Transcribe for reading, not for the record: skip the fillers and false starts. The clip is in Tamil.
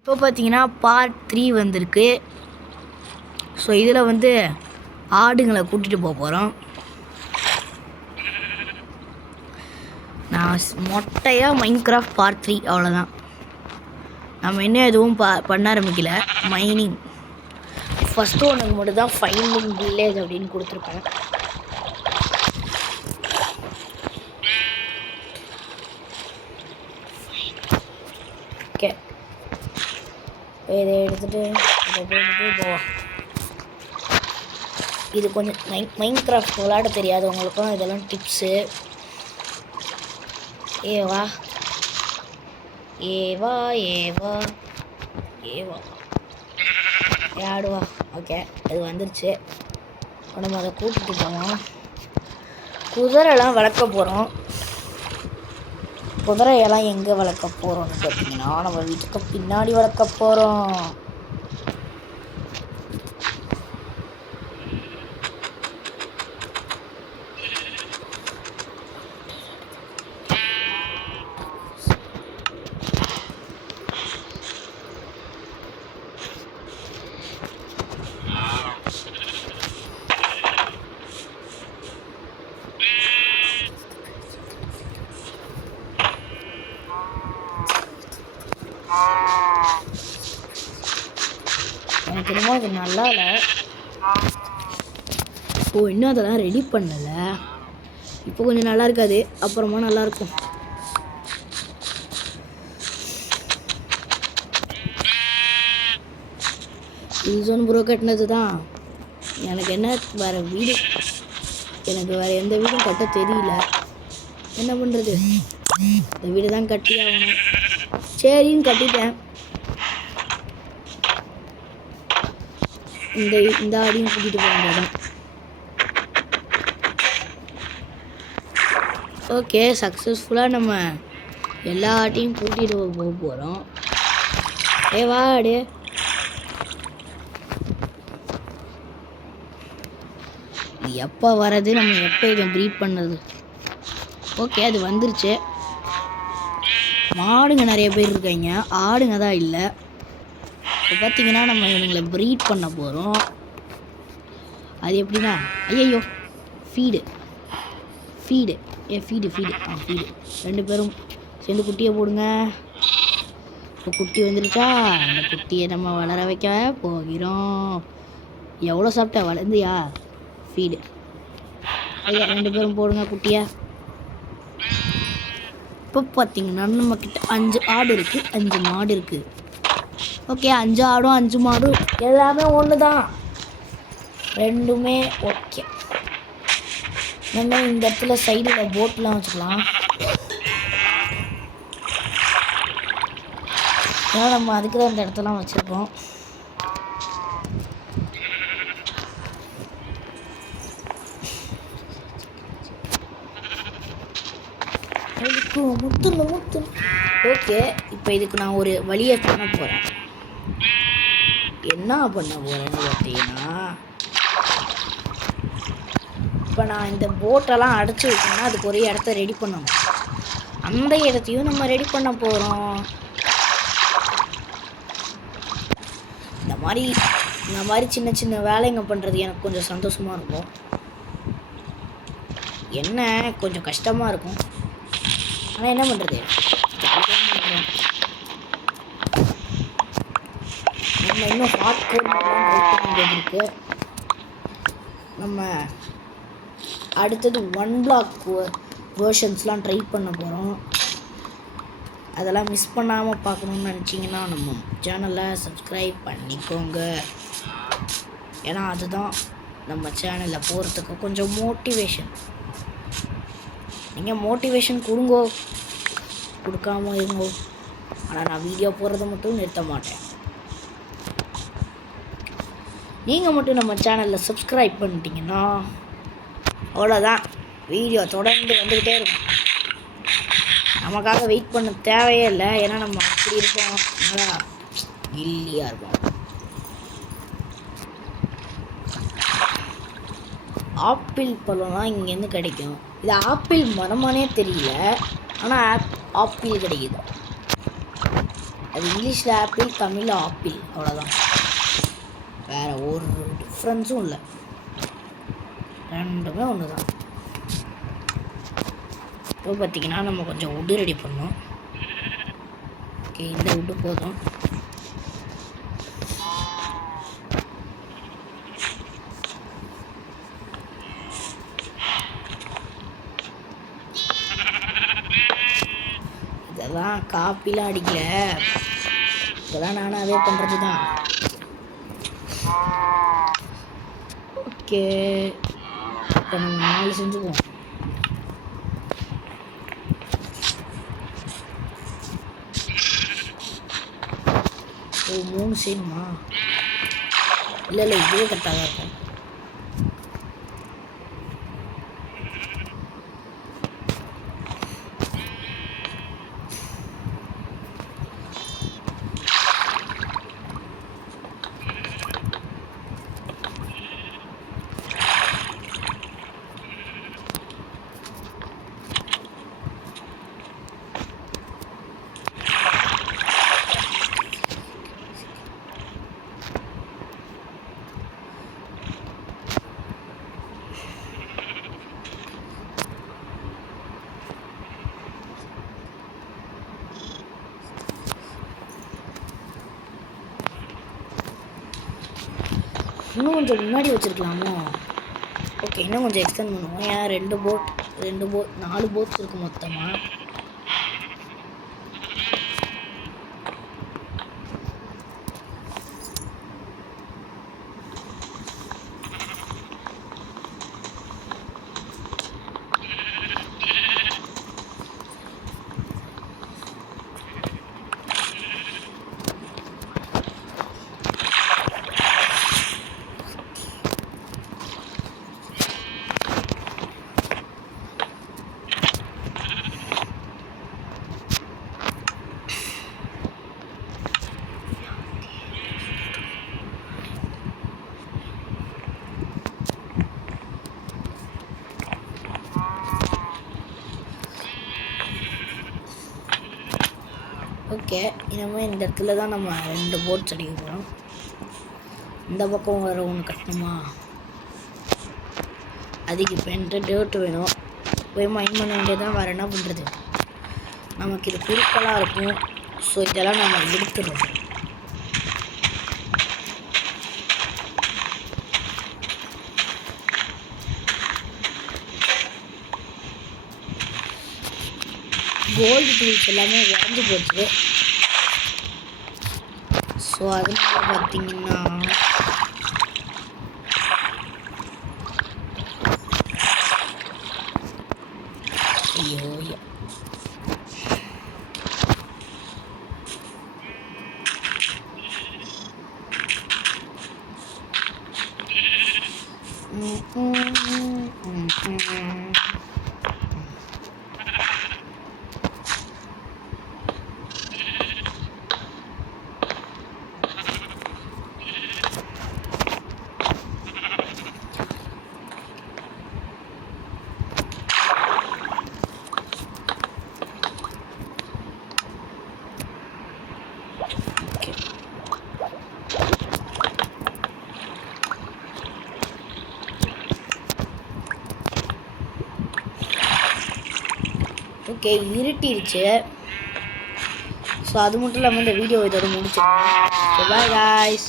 இப்போ பார்த்தீங்கன்னா பார்ட் 3 வந்திருக்கு. ஸோ இதில் வந்து ஆடுங்களை கூட்டிகிட்டு போக போகிறோம். நான் மொட்டையாக மைன்கிராஃப்ட் பார்ட் 3 அவ்வளோதான். நம்ம இன்னும் எதுவும் பண்ண ஆரம்பிக்கல. மைனிங் ஃபஸ்ட்டு ஒன்றுக்கு மட்டும் தான் ஃபைண்டிங் வில்லேஜ் அப்படின்னு கொடுத்துருப்பேன். ஓகே, இதை எடுத்துகிட்டு இதை போட்டுட்டு போவோம். இது கொஞ்சம் மைன்கிராஃப்ட் விளையாட தெரியாதவங்களுக்கும் இதெல்லாம் டிப்ஸு. ஏவா ஏவா ஏவா ஏவா ஆடுவா. ஓகே, அது வந்துருச்சு. நம்ம அதை கூட்டிகிட்டு போவோம். குதிரைலாம் வளர்க்க போகிறோம். குதிரையெல்லாம் எங்கே வளர்க்க போகிறோம்னு பார்த்தீங்கன்னா நம்ம வீட்டுக்கு பின்னாடி வளர்க்க போகிறோம். எனக்கு என்னமோ அது நல்லா இல்லை. இன்னும் அதெல்லாம் ரெடி பண்ணலை. இப்போ கொஞ்சம் நல்லா இருக்காது, அப்புறமா நல்லாயிருக்கும். சீசன் ப்ரோ கட்டினது தான். எனக்கு என்ன வேறு வீடு, எனக்கு வேறு எந்த வீடும் கட்ட தெரியல. என்ன பண்ணுறது, இந்த வீடு தான் கட்டி ஆகணும். சரின்னு கட்டிட்டேன். இந்த ஆடியும் கூட்டிகிட்டு போக வேண்டியதான். ஓகே, சக்ஸஸ்ஃபுல்லாக நம்ம எல்லா ஆட்டையும் கூட்டிகிட்டு போக போகிறோம். வா ஆடு. இது எப்போ வர்றது, நம்ம எப்போ இதை ப்ரீட் பண்ணது? ஓகே, அது வந்துருச்சு. மாடுங்க நிறைய பேர் இருக்காங்க, ஆடுங்க தான் இல்லை. இப்போ பார்த்தீங்கன்னா நம்ம இவங்களை ப்ரீட் பண்ண போகிறோம். அது எப்படின்னா, ஐயோ ஃபீடு ஃபீடு ஃபீடு ரெண்டு பேரும் சேர்ந்து குட்டியை போடுங்க. இப்போ குட்டி வந்துருச்சா, அந்த குட்டியை நம்ம வளர வைக்க போகிறோம். எவ்வளோ சாப்பிட்டா வளர்ந்தியா? ஃபீடு. ஐயா, ரெண்டு பேரும் போடுங்க குட்டியை. இப்போ பார்த்தீங்கன்னா நம்மக்கிட்ட 5 ஆடு இருக்குது, 5 மாடு இருக்குது. ஓகே, 5 ஆடும் 5 மாடும் எல்லாமே ஒன்று தான், ரெண்டுமே ஓகே. நம்ம இந்த இடத்துல சைடில் போட்லாம் வச்சுக்கலாம். ஏன்னா நம்ம அதுக்கு தான் இந்த இடத்துலாம் வச்சுருக்கோம். முத்து. ஓகே, இப்போ இதுக்கு நான் ஒரு வழியை பண்ண போகிறேன். என்ன பண்ண போகிறேன்னு பார்த்தீங்கன்னா, இப்போ நான் இந்த போட்டெல்லாம் அடைச்சி வைக்கணும்னா அதுக்கு ஒரு இடத்த ரெடி பண்ணணும். அந்த இடத்தையும் நம்ம ரெடி பண்ண போகிறோம். இந்த மாதிரி சின்ன சின்ன வேலைங்க பண்ணுறது எனக்கு கொஞ்சம் சந்தோஷமாக இருக்கும். என்ன கொஞ்சம் கஷ்டமாக இருக்கும், ஆனால் என்ன பண்ணுறது, நம்ம இன்னும் ஹார்ட் கோட் ட்ரை பண்ண வேண்டியது. நம்ம அடுத்தது 1 பிளாக் வேர்ஷன்ஸ்லாம் ட்ரை பண்ண போகிறோம். அதெல்லாம் மிஸ் பண்ணாமல் பார்க்கணுன்னு நினச்சிங்கன்னா நம்ம சேனலை சப்ஸ்கிரைப் பண்ணிக்கோங்க. ஏன்னா அதுதான் நம்ம சேனலில் போகிறதுக்கு கொஞ்சம் மோட்டிவேஷன். நீங்கள் மோட்டிவேஷன் கொடுங்கோ, கொடுக்காம இருங்கோ. ஆனால் நான் வீடியோ போடுறத மட்டும் நிறுத்த மாட்டேன். நீங்கள் மட்டும் நம்ம சேனலில் சப்ஸ்கிரைப் பண்ணிட்டீங்கன்னா அவ்வளோதான், வீடியோ தொடர்ந்து வந்துக்கிட்டே இருக்கும். நமக்காக வெயிட் பண்ண தேவையே இல்லை, ஏன்னா நம்ம அப்படி இருக்கோம், நல்லா கில்லியாக இருக்கும். ஆப்பிள் பழம்லாம் இங்கேருந்து கிடைக்கும். இது ஆப்பிள் மரமானே தெரியல, ஆனால் ஆப்பிள் கிடைக்குது. அது இங்கிலீஷில் ஆப்பிள், தமிழில் ஆப்பிள், அவ்வளோதான். வேறு ஒரு டிஃப்ரென்ஸும் இல்லை, ரெண்டுமே ஒன்று தான். இப்போ பார்த்திங்கன்னா நம்ம கொஞ்சம் உட்டு ரெடி பண்ணோம். ஓகே, இந்த உட்டு போதும். இதெல்லாம் காப்பிலாம் அடிக்கல, இதெல்லாம் நானும் அதே பண்ணுறது தான். ஓகே, இப்போ நம்ம 4 செஞ்சுக்குவோம். ஓ 3 செய்யணுமா? இல்லை இதுவே கரெக்டாக தான் இருக்கும். இன்னும் கொஞ்சம் முன்னாடி வச்சுருக்கலாமோ? ஓகே, இன்னும் கொஞ்சம் எக்ஸ்டெண்ட் பண்ணுவோம். ஏன்னா 4 போட்ஸ் இருக்குது மொத்தமாக. ஓகே, இனிமேல் இந்த இடத்துல தான் நம்ம 2 போட்ஸ் அடிக்க போகிறோம். இந்த பக்கம் வேறு ஒன்று கட்டணுமா? அதுக்கு இப்போ என்கிட்ட டேர்ட் வேணும், போய் மைண்ட் பண்ண வேண்டியதான். வேறு என்ன பண்ணுறது, நமக்கு இது குறுக்கலாக இருக்கும். ஸோ இதெல்லாம் நம்ம எடுத்துடுறோம். கோல்டு டூல்ஸ் எல்லாமே உடஞ்சி போச்சு. ஸோ அதனால பார்த்தீங்கன்னா ஐயோ ஓகே, இருட்டிடுச்சு. ஸோ அது மட்டும் இல்லாமல் இந்த வீடியோ இதோட முடிச்சிருக்கேன். Bye guys.